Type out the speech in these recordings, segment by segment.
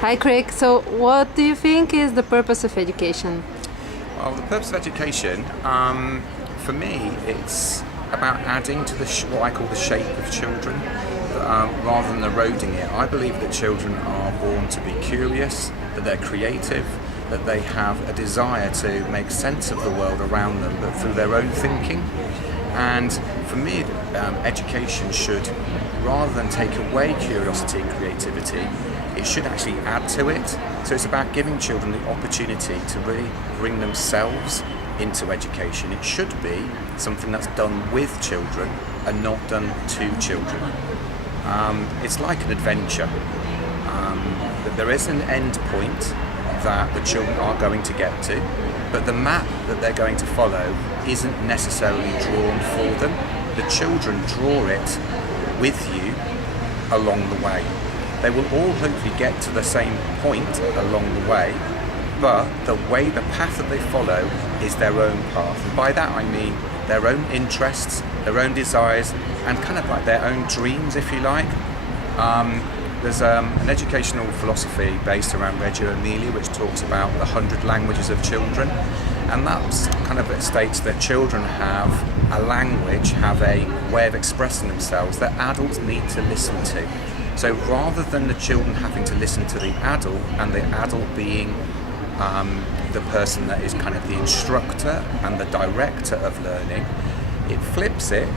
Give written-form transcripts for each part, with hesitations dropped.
Hi, Craig. So, what do you think is the purpose of education? Well, the purpose of education, for me, it's about adding to what I call the shape of children, rather than eroding it. I believe that children are born to be curious, that they're creative, that they have a desire to make sense of the world around them, but through their own thinking. And for me, education should, rather than take away curiosity and creativity, it should actually add to it. So it's about giving children the opportunity to really bring themselves into education. It should be something that's done with children and not done to children. It's like an adventure. That there is an end point that the children are going to get to, but the map that they're going to follow isn't necessarily drawn for them. The children draw it with you along the way. They will all hopefully get to the same point along the way, but the path that they follow is their own path. And by that I mean their own interests, their own desires, and kind of like their own dreams, if you like. There's an educational philosophy based around Reggio Emilia which talks about the 100 languages of children, and that kind of states that children have a language, have a way of expressing themselves that adults need to listen to. So rather than the children having to listen to the adult and the adult being the person that is kind of the instructor and the director of learning, it flips it,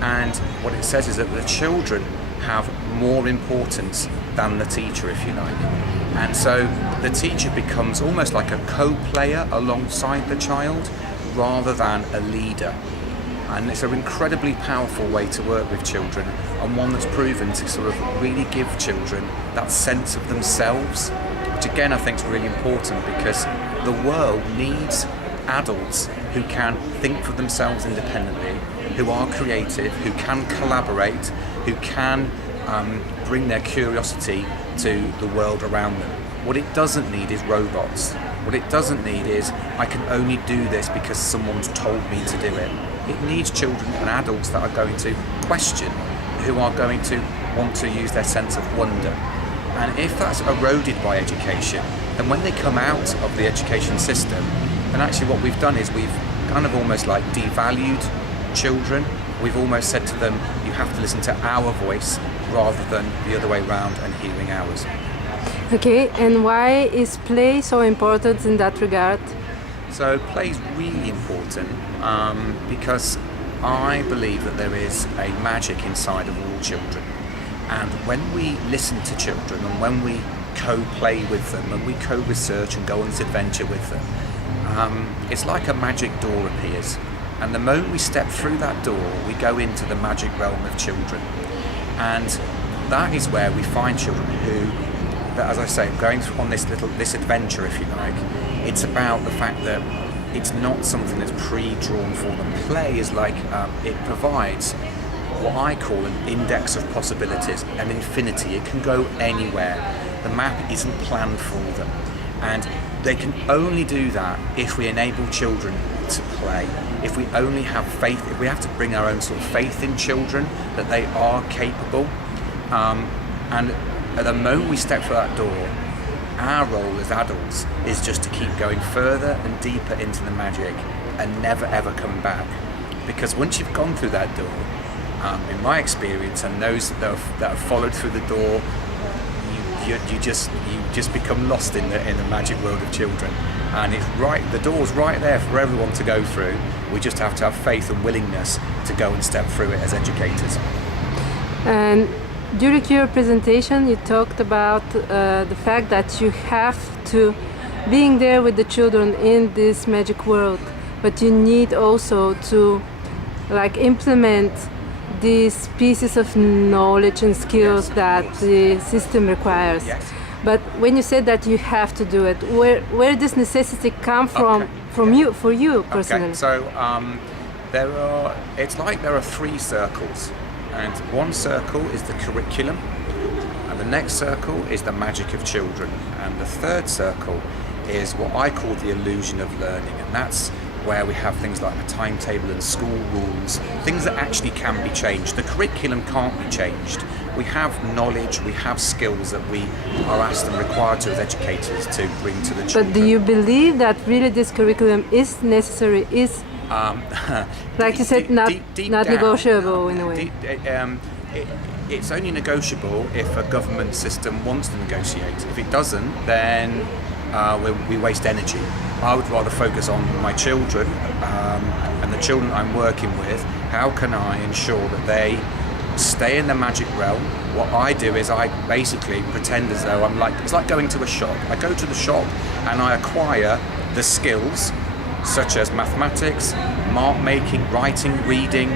and what it says is that the children have more importance than the teacher, if you like. And so the teacher becomes almost like a co-player alongside the child rather than a leader. And it's an incredibly powerful way to work with children, and one that's proven to sort of really give children that sense of themselves, which again I think is really important, because the world needs adults who can think for themselves independently, who are creative, who can collaborate, who can bring their curiosity to the world around them. What it doesn't need is robots. What it doesn't need is, I can only do this because someone's told me to do it. It needs children and adults that are going to question, who are going to want to use their sense of wonder. And if that's eroded by education, then when they come out of the education system, then actually what we've done is we've kind of almost like devalued children. We've almost said to them, you have to listen to our voice rather than the other way around and hearing ours. Okay, and why is play so important in that regard? So play is really important because I believe that there is a magic inside of all children. And when we listen to children and when we co-play with them and we co-research and go on this adventure with them, it's like a magic door appears. And the moment we step through that door, we go into the magic realm of children. And that is where we find children who, that, as I say, going on this adventure, if you like, it's about the fact that it's not something that's pre-drawn for them. Play is like, it provides what I call an index of possibilities, an infinity. It can go anywhere. The map isn't planned for them. And they can only do that if we enable children to play. If we only have faith, if we have to bring our own sort of faith in children, that they are capable. And at the moment we step through that door, our role as adults is just to keep going further and deeper into the magic and never ever come back. Because once you've gone through that door, in my experience and those that have followed through the door, you just become lost in the magic world of children. And it's right, the door's right there for everyone to go through. We just have to have faith and willingness to go and step through it as educators. And during your presentation, you talked about the fact that you have to being there with the children in this magic world, but you need also to like implement these pieces of knowledge and skills that the system requires. Yes. But when you said that you have to do it, where does necessity come from you, for you personally? Okay. So it's like there are three circles, and one circle is the curriculum, and the next circle is the magic of children, and the third circle is what I call the illusion of learning, and that's where we have things like a timetable and school rules, things that actually can be changed. The curriculum can't be changed. We have knowledge, we have skills that we are asked and required to as educators to bring to the children. But do you believe that really this curriculum is necessary, is, like you said, not down, negotiable in a way? It's only negotiable if a government system wants to negotiate. If it doesn't, then we waste energy. I would rather focus on my children and the children I'm working with. How can I ensure that they stay in the magic realm? What I do is I basically pretend as though it's like going to a shop. I go to the shop and I acquire the skills such as mathematics, mark making, writing, reading,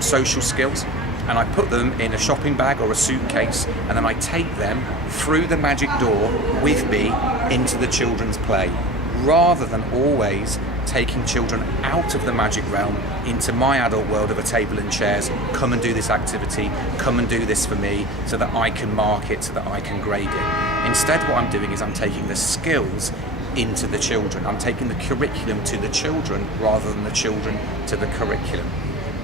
social skills, and I put them in a shopping bag or a suitcase, and then I take them through the magic door with me into the children's play, rather than always taking children out of the magic realm into my adult world of a table and chairs. Come and do this activity, come and do this for me, so that I can mark it, so that I can grade it. Instead, what I'm doing is I'm taking the skills into the children. I'm taking the curriculum to the children rather than the children to the curriculum.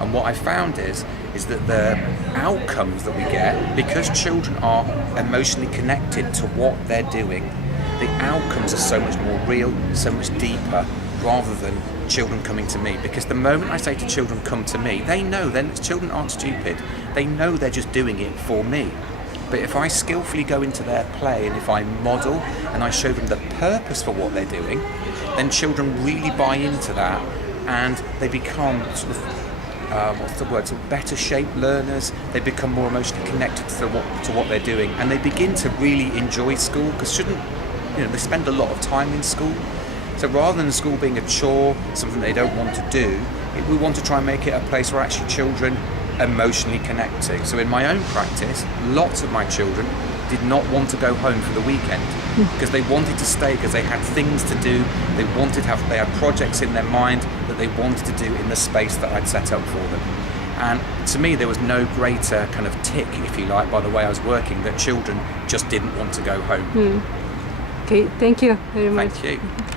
And what I found is that the outcomes that we get, because children are emotionally connected to what they're doing, the outcomes are so much more real, so much deeper, rather than children coming to me. Because the moment I say to children, come to me, they know then children aren't stupid. They know they're just doing it for me. But if I skillfully go into their play and if I model and I show them the purpose for what they're doing, then children really buy into that and they become sort of better shaped learners. They become more emotionally connected to what they're doing, and they begin to really enjoy school, because they spend a lot of time in school. So rather than school being a chore, something they don't want to do, we want to try and make it a place where actually children emotionally connect to. So in my own practice, lots of my children did not want to go home for the weekend because they wanted to stay, because they had things to do. They had projects in their mind that they wanted to do in the space that I'd set up for them. And to me, there was no greater kind of tick, if you like, by the way I was working, that children just didn't want to go home. Okay, thank you very much. Thank you.